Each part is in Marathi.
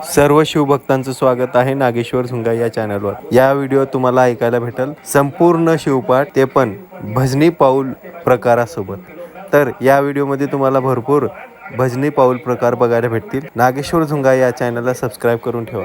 सर्व शिवभक्तांचं स्वागत आहे नागेश्वर झुंगा या चॅनलवर. या व्हिडिओ तुम्हाला ऐकायला भेटल. संपूर्ण शिवपाठ ते पण भजनी पाऊल प्रकारासोबत. तर या व्हिडिओमध्ये तुम्हाला भरपूर भजनी पाऊल प्रकार बघायला भेटतील. नागेश्वर झुंगा या चॅनलला सबस्क्राईब करून ठेवा.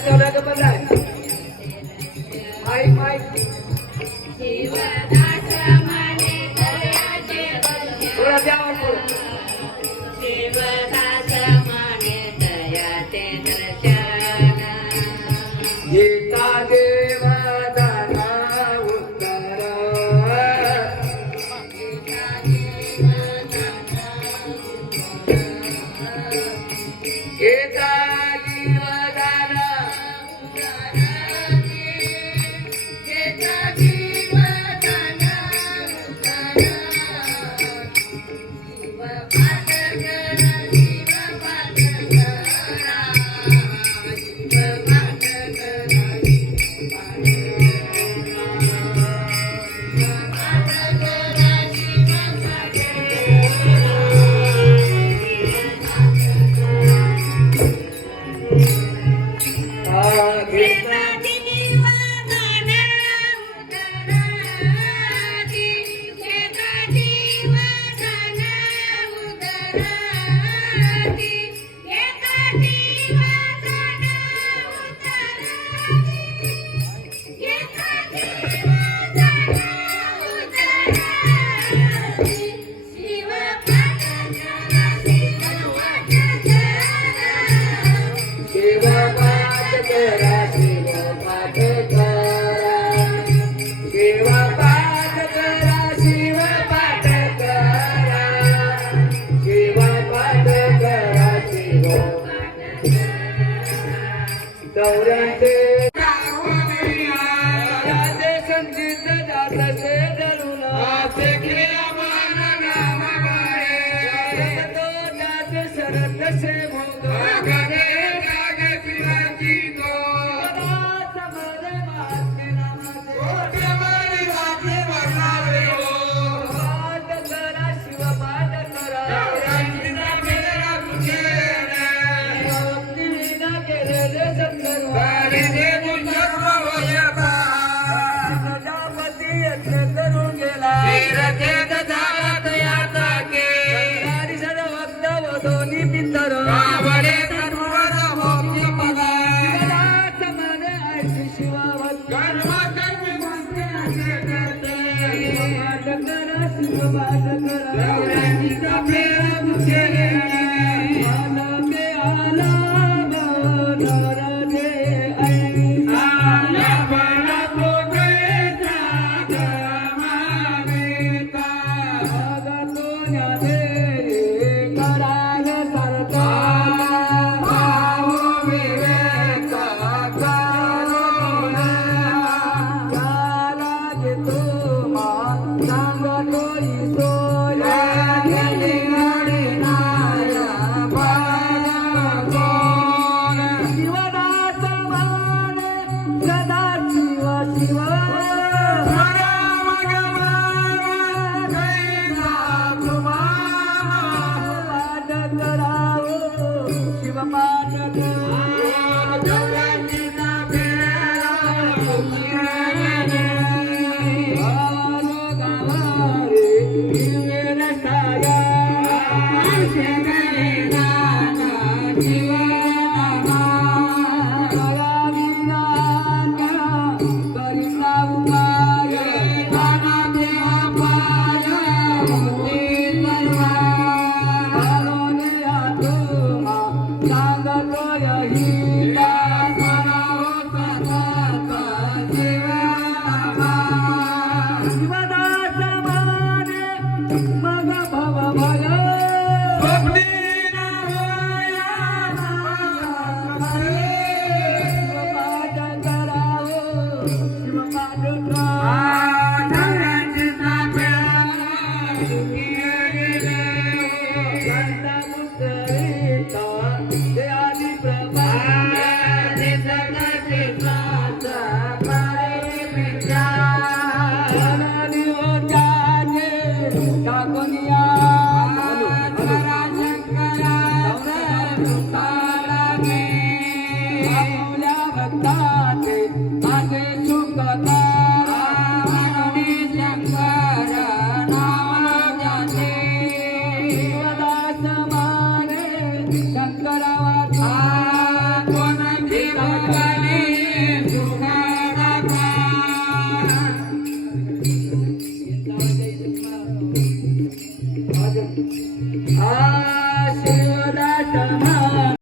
ऐकवलं बघा माईक माईक थोडा द्या दर्शन. गीता दे I'm gonna get you out of my mind. You. birthday. Thank you.